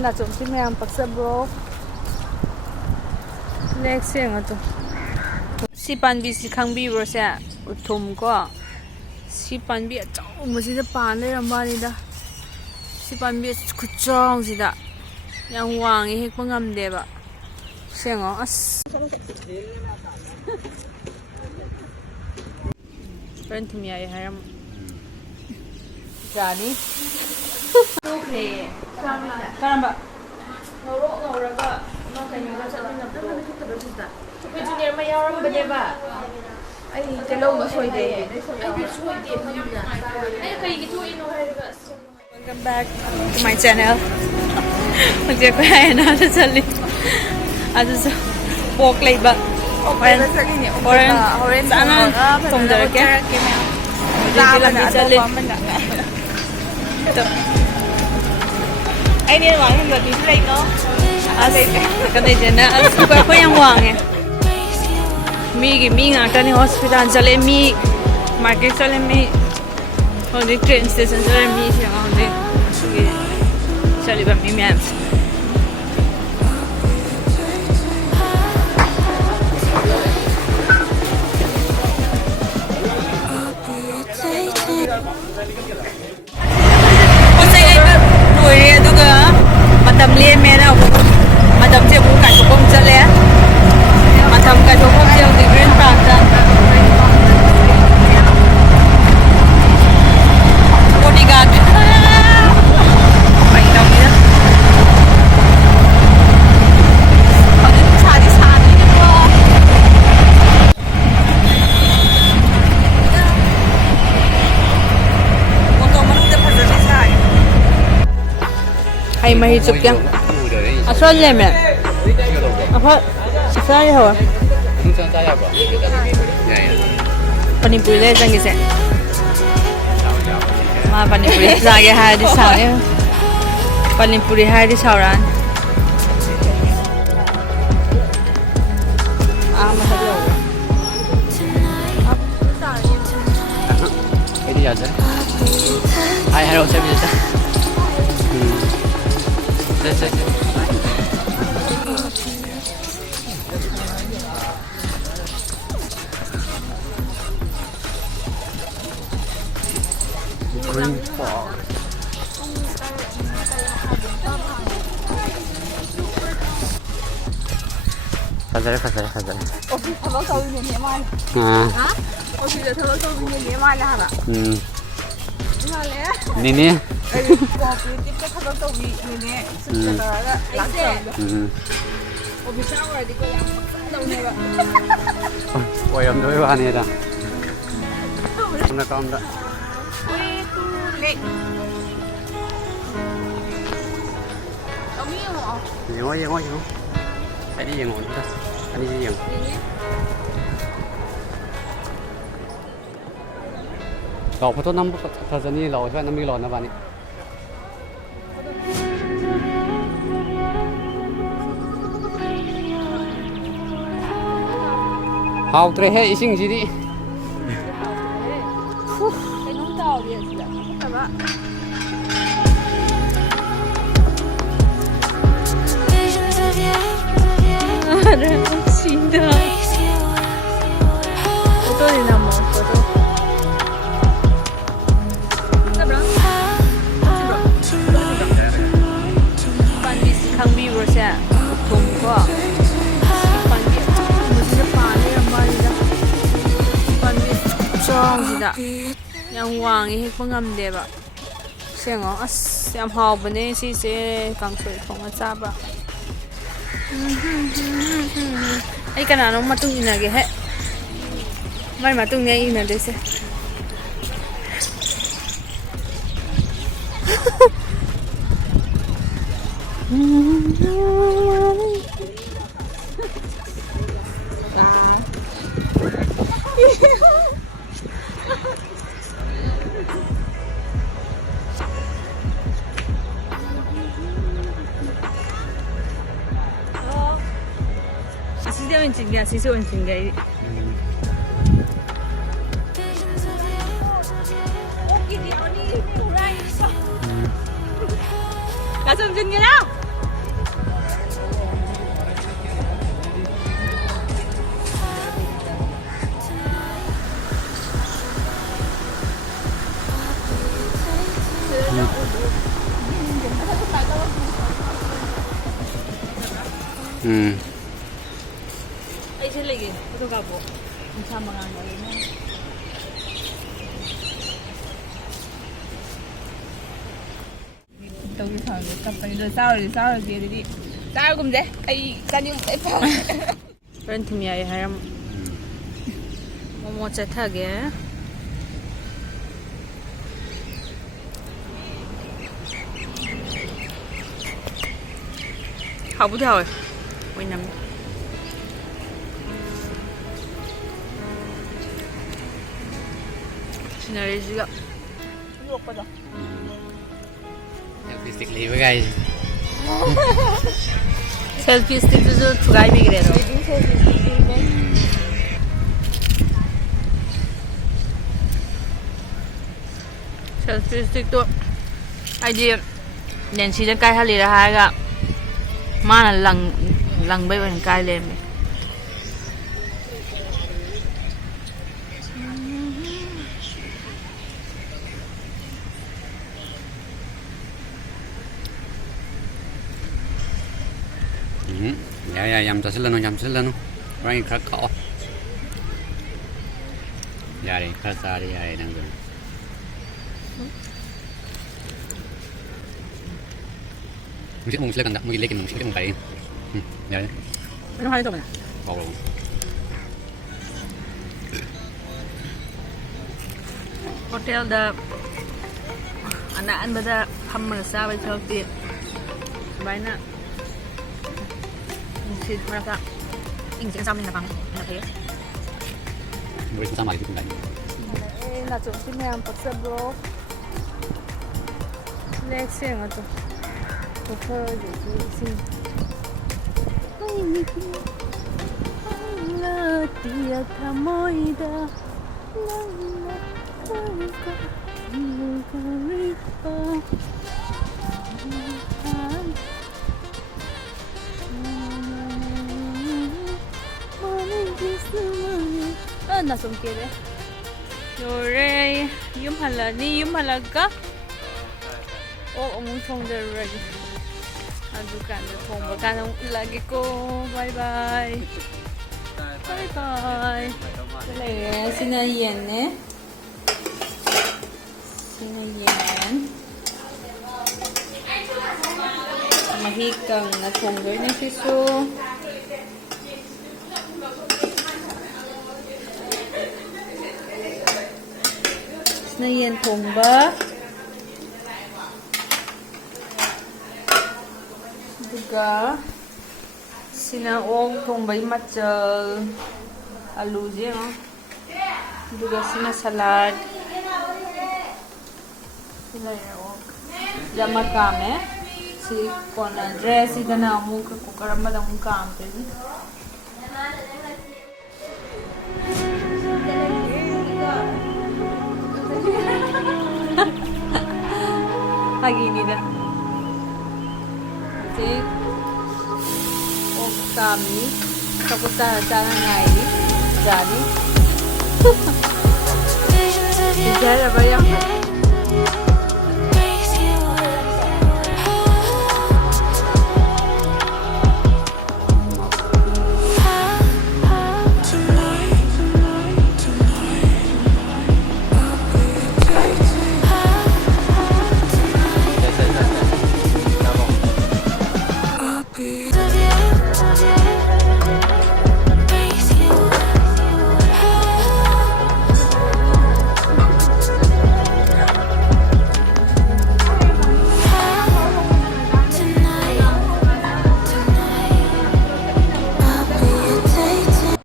na chum ti myam paksa bro leg seng ato si panbi si khangbi bro sa uthum ko si panbi achau masi da pan le ramani da si panbi khuchong si da yang wang hek pangam de ba sengo as ren thum ya haram jani okay karamba ngoro ma kanyo ga chatna na to we junior ma yaram ba de ba ai telo ma soi de ai soi de na ai kai gi to ino haira welcome back to my channel mujhe ko hai na chali adu so pork laiba oren sana tom dar ke mujhe chali to ai ne wang hin ga ti lai no cái này thì nó có yang hoàng ấy mi ngã cái này hospital chale mi market chale mi hồi đi train station chale mi thì hồi đi chale ba mi mẹ madam liên mẹ nào madam chưa muốn cài công chân lẽ madam cài công chưa thì green park ra bodyguard phải đồng ý đó họ đi xa đi nữa ô tô mà nó phải đi xa hay mà chụp kia sao vậy mẹ? Apa? Sao vậy hả? Panipuri lên sang cái gì? Mà panipuri ra cái hai đi sao nhá? Panipuri hai đi sao ra? À mà thật lâu. Cái gì vậy? Ai hello xem gì vậy? Đây. Green Park. Fazer. Ofi thaba kau ni ni mai. Ha? Ofi de thaba kau ni ni mai la hara. Ni le. Ni. Ai coffee tip ka thaba kau ni ni. Sut ka la la sa. Ofi shower di ko yang dau ne ba. Oi am doi ba ni da. Na kam da. Dừng. Phải đi dừng ta. Anh đi dừng. Lò phải tốt năm thật ra ni lò phải năm mươi lò na bạn ấy. Hào tre hết sinh gì đi. Cái nón tàu đi à? Các bạn. Cinta. Foto di nama foto. Panbi khangbi rosa thum ko. Panbi musi pan ni amari da. Panbi chong sida. Yang wang hek pangam de ba. Sengo as yam haw bane si se kangsoi thong cha ba. Ai kana nong matung ina ge he mai matung ne ina de se 원진이야, 지수 원진이. 가정 중이야. Ay sila lagi. Ito ka po. Ang sama nga nga yun. Ito yung sabi. Kapag nila sour siya dito. Sour kumde. Ay kanyang ito. Parang tumiyay haram. Momo chatage. Hảo bút rồi. Ôi nằm. Sinergi가. 이거 오빠다. Selfie stick lấy với guys. Selfie stick 도 두가이 비그래도. Selfie stick 도 아이디 낸시는 까이 할리라 하가 mana lang bay ban kai lem dạ nhầm cho xin lên rồi khá cỏ dạ đi khá xa đi ai đang gần mung sila kanda mung ilekin mung sila mung kain ya ano kayo to ba oo hotel da anaan ba da hammal sa ba healthy sabay na insid mereka ingin sama na pang okay boleh sama gitu kan na to sinang pagsabro next yang ato nasong kere Yore yum hala ni yum halaga omong thongderagi adukan thongba kanang ilagi ko bye bye bye bye talaga sinayan sinayan mahikang na thongder na siso sinayan thongba juga sinaong thongbay matchal aluji juga sina salad sila yung jama kame si kona dress ida na among kukaramba da mong kame Pagi nila. Jadi, kami tapos sana ngayon jadi. Dijara ba yan? Love you.